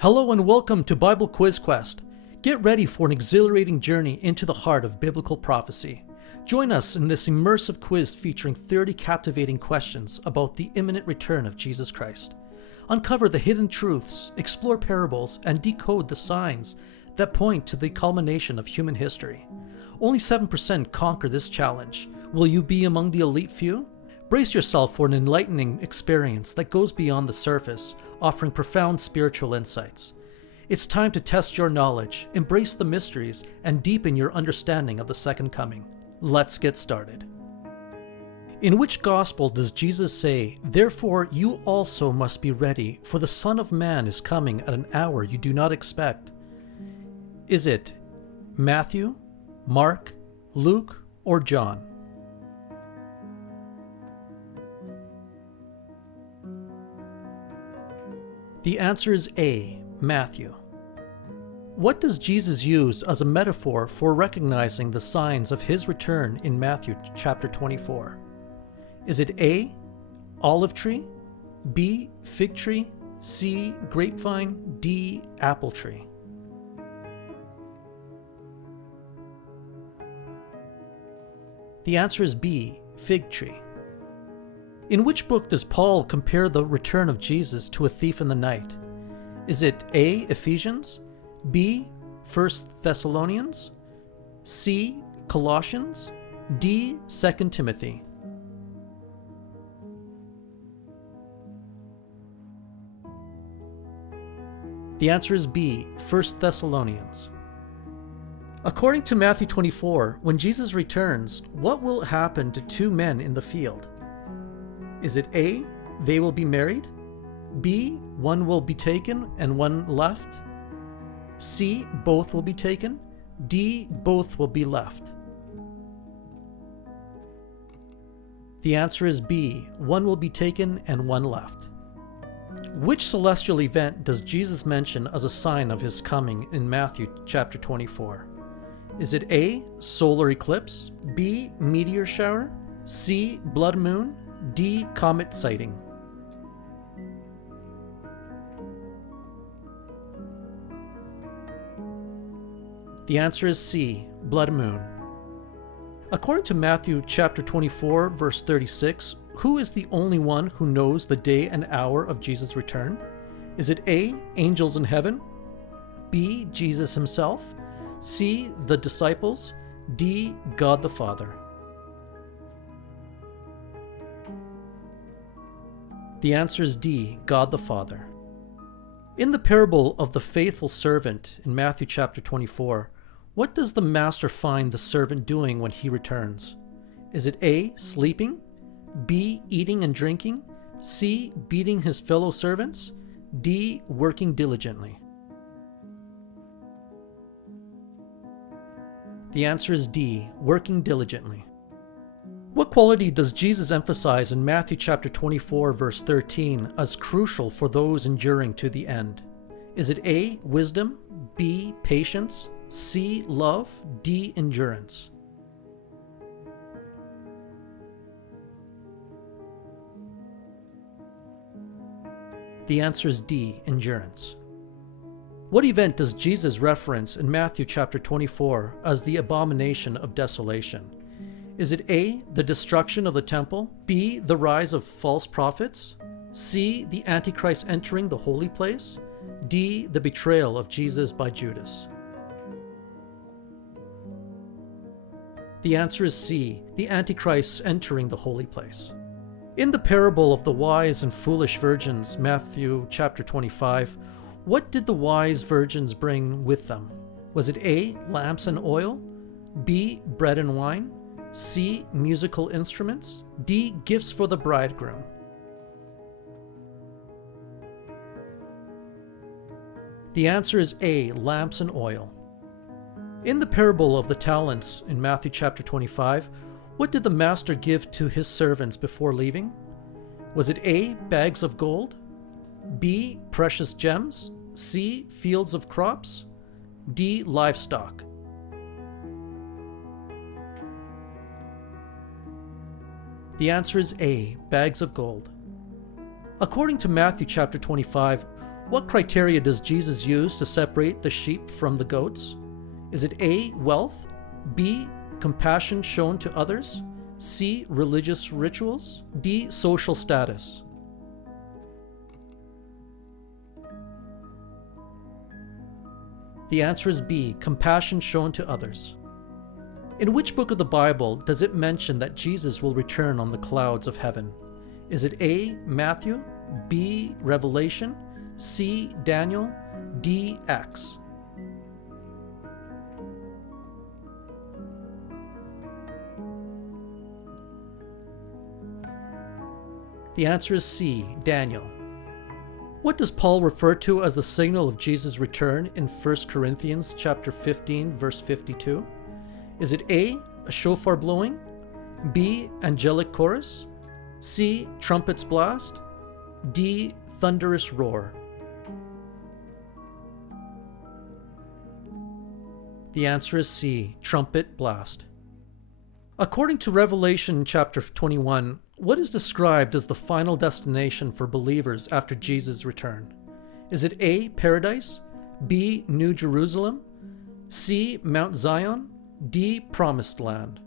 Hello and welcome to Bible Quiz Quest. Get ready for an exhilarating journey into the heart of biblical prophecy. Join us in this immersive quiz featuring 30 captivating questions about the imminent return of Jesus Christ. Uncover the hidden truths, explore parables, and decode the signs that point to the culmination of human history. Only 7% conquer this challenge. Will you be among the elite few? Brace yourself for an enlightening experience that goes beyond the surface, offering profound spiritual insights. It's time to test your knowledge, embrace the mysteries, and deepen your understanding of the second coming. Let's get started. In which gospel does Jesus say, "Therefore you also must be ready, for the Son of Man is coming at an hour you do not expect"? Is it Matthew, Mark, Luke, or John? The answer is A, Matthew. What does Jesus use as a metaphor for recognizing the signs of his return in Matthew chapter 24? Is it A, olive tree, B, fig tree, C, grapevine, D, apple tree? The answer is B, fig tree. In which book does Paul compare the return of Jesus to a thief in the night? Is it A, Ephesians, B, 1 Thessalonians, C, Colossians, D, 2 Timothy? The answer is B, 1 Thessalonians. According to Matthew 24, when Jesus returns, what will happen to two men in the field? Is it A, they will be married? B, one will be taken and one left? C, both will be taken? D, both will be left? The answer is B, one will be taken and one left. Which celestial event does Jesus mention as a sign of his coming in Matthew chapter 24? Is it A, solar eclipse, B, meteor shower, C, blood moon, D, comet sighting? The answer is C, blood moon. According to Matthew chapter 24, verse 36, who is the only one who knows the day and hour of Jesus' return? Is it A, angels in heaven, B, Jesus himself, C, the disciples, D, God the Father? The answer is D, God the Father. In the parable of the faithful servant in Matthew chapter 24, what does the master find the servant doing when he returns? Is it A, sleeping, B, eating and drinking, C, beating his fellow servants, D, working diligently? The answer is D, working diligently. What quality does Jesus emphasize in Matthew chapter 24, verse 13 as crucial for those enduring to the end? Is it A, wisdom, B, patience, C, love, D, endurance? The answer is D, endurance. What event does Jesus reference in Matthew chapter 24 as the abomination of desolation? Is it A, the destruction of the temple, B, the rise of false prophets, C, the Antichrist entering the holy place, D, the betrayal of Jesus by Judas? The answer is C, the Antichrist entering the holy place. In the parable of the wise and foolish virgins, Matthew chapter 25, what did the wise virgins bring with them? Was it A, lamps and oil, B, bread and wine, C, musical instruments, D, gifts for the bridegroom? The answer is A, lamps and oil. In the parable of the talents in Matthew chapter 25, what did the master give to his servants before leaving? Was it A, bags of gold, B, precious gems, C, fields of crops, D, livestock? The answer is A, bags of gold. According to Matthew chapter 25, What criteria does Jesus use to separate the sheep from the goats? Is it A, wealth, B, compassion shown to others, C, religious rituals, D, social status? The answer is B, compassion shown to others. In which book of the Bible does it mention that Jesus will return on the clouds of heaven? Is it A, Matthew, B, Revelation, C, Daniel, D, Acts? The answer is C, Daniel. What does Paul refer to as the signal of Jesus' return in 1 Corinthians chapter 15, verse 52? Is it A, a shofar blowing, B, angelic chorus, C, trumpets blast, D, thunderous roar? The answer is C, trumpet blast. According to Revelation chapter 21, what is described as the final destination for believers after Jesus' return? Is it A, paradise, B, New Jerusalem, C, Mount Zion, D, promised land?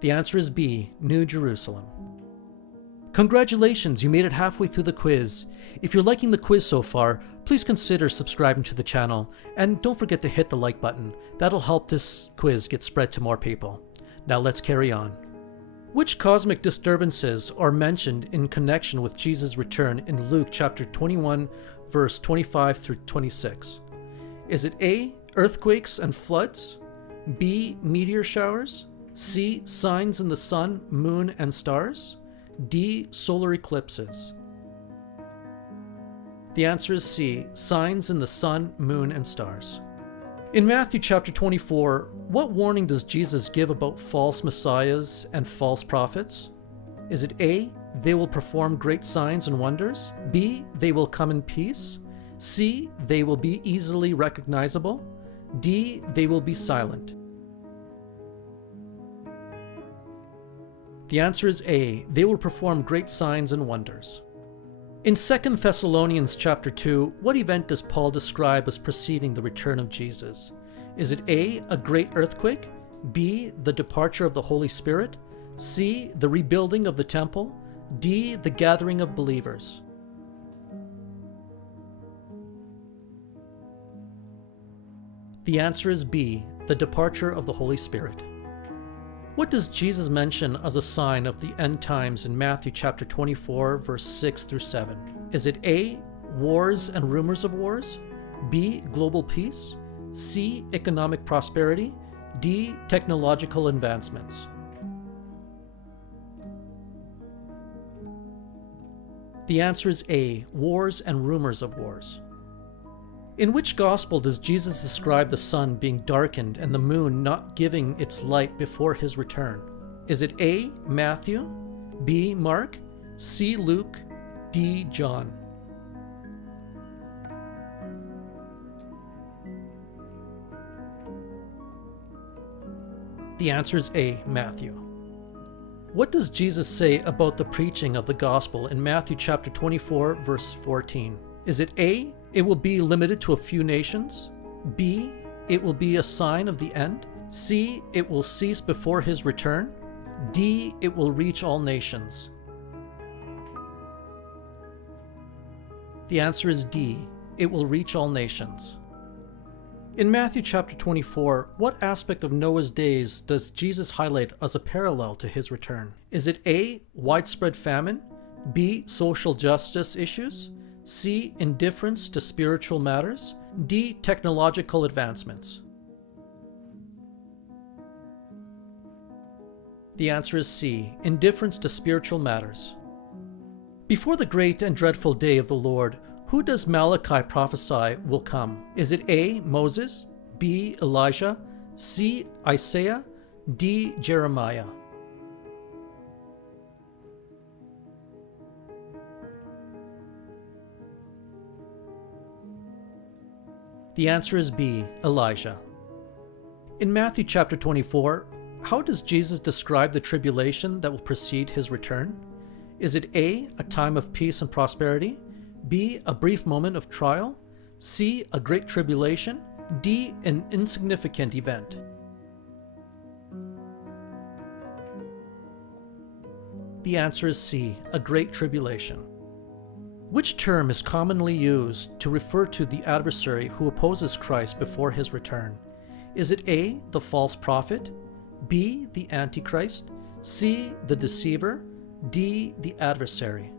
The answer is B, New Jerusalem. Congratulations, you made it halfway through the quiz. If you're liking the quiz so far, please consider subscribing to the channel, and don't forget to hit the like button. That'll help this quiz get spread to more people. Now let's carry on. Which cosmic disturbances are mentioned in connection with Jesus' return in Luke chapter 21, verse 25 through 26? Is it A, earthquakes and floods, B, meteor showers, C, signs in the sun, moon, and stars, D, solar eclipses? The answer is C, signs in the sun, moon, and stars. In Matthew chapter 24, what warning does Jesus give about false messiahs and false prophets? Is it A, they will perform great signs and wonders, B, they will come in peace, C, they will be easily recognizable, D, they will be silent? The answer is A, they will perform great signs and wonders. In 2 Thessalonians chapter 2, what event does Paul describe as preceding the return of Jesus? Is it A, a great earthquake, B, the departure of the Holy Spirit, C, the rebuilding of the temple, D, the gathering of believers? The answer is B, the departure of the Holy Spirit. What does Jesus mention as a sign of the end times in Matthew chapter 24, verse 6 through 7? Is it A, wars and rumors of wars, B, global peace, C, economic prosperity, D, technological advancements? The answer is A, wars and rumors of wars. In which gospel does Jesus describe the sun being darkened and the moon not giving its light before his return? Is it A, Matthew, B, Mark, C, Luke, D, John? The answer is A, Matthew. What does Jesus say about the preaching of the gospel in Matthew chapter 24, verse 14? Is it A, it will be limited to a few nations, B, it will be a sign of the end, C, it will cease before his return, D, it will reach all nations? The answer is D, it will reach all nations. In Matthew chapter 24, what aspect of Noah's days does Jesus highlight as a parallel to his return? Is it A, widespread famine, B, social justice issues, C, indifference to spiritual matters, D, technological advancements? The answer is C, indifference to spiritual matters. Before the great and dreadful day of the Lord, who does Malachi prophesy will come? Is it A, Moses, B, Elijah, C, Isaiah, D, Jeremiah? The answer is B, Elijah. In Matthew chapter 24, how does Jesus describe the tribulation that will precede his return? Is it A, a time of peace and prosperity, B, a brief moment of trial, C, a great tribulation, D, an insignificant event? The answer is C, a great tribulation. Which term is commonly used to refer to the adversary who opposes Christ before his return? Is it A, the false prophet, B, the Antichrist, C, the deceiver, D, the adversary?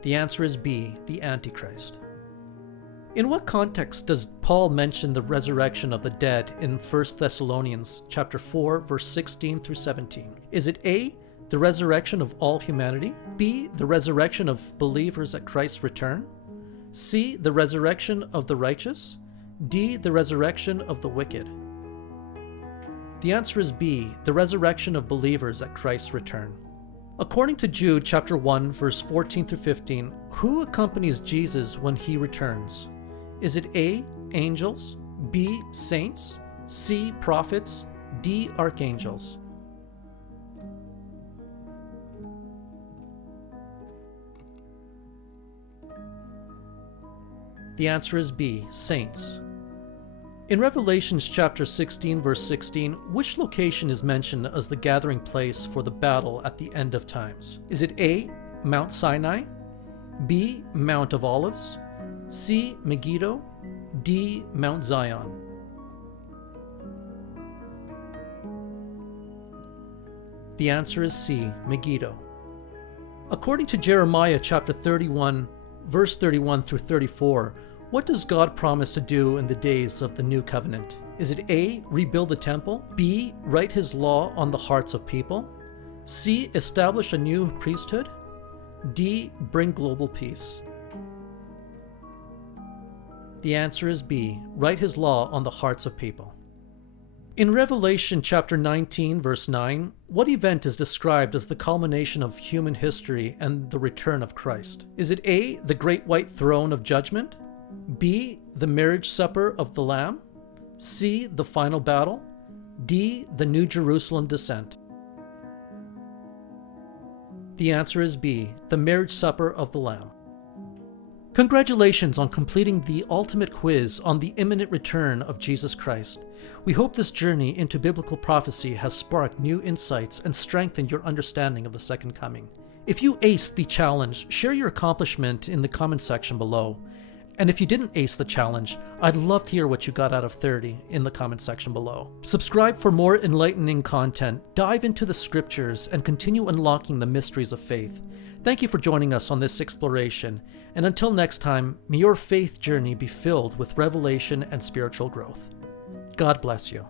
The answer is B, the Antichrist. In what context does Paul mention the resurrection of the dead in 1 Thessalonians chapter 4, verse 16 through 17? Is it A, the resurrection of all humanity, B, the resurrection of believers at Christ's return, C, the resurrection of the righteous, D, the resurrection of the wicked? The answer is B, the resurrection of believers at Christ's return. According to Jude chapter 1, verse 14 through 15, who accompanies Jesus when he returns? Is it A, angels, B, saints, C, prophets, D, archangels? The answer is B, saints. In Revelation chapter 16, verse 16, which location is mentioned as the gathering place for the battle at the end of times? Is it A, Mount Sinai, B, Mount of Olives, C, Megiddo, D, Mount Zion? The answer is C, Megiddo. According to Jeremiah chapter 31, verse 31 through 34, what does God promise to do in the days of the new covenant? Is it A, rebuild the temple, B, write his law on the hearts of people, C, establish a new priesthood, D, bring global peace? The answer is B, write his law on the hearts of people. In Revelation chapter 19, verse 9, what event is described as the culmination of human history and the return of Christ? Is it A, the great white throne of judgment, B, the marriage supper of the Lamb, C, the final battle, D, the New Jerusalem descent? The answer is B, the marriage supper of the Lamb. Congratulations on completing the ultimate quiz on the imminent return of Jesus Christ. We hope this journey into biblical prophecy has sparked new insights and strengthened your understanding of the second coming. If you aced the challenge, share your accomplishment in the comment section below. And if you didn't ace the challenge, I'd love to hear what you got out of 30 in the comment section below. Subscribe for more enlightening content, dive into the scriptures, and continue unlocking the mysteries of faith. Thank you for joining us on this exploration, and until next time, may your faith journey be filled with revelation and spiritual growth. God bless you.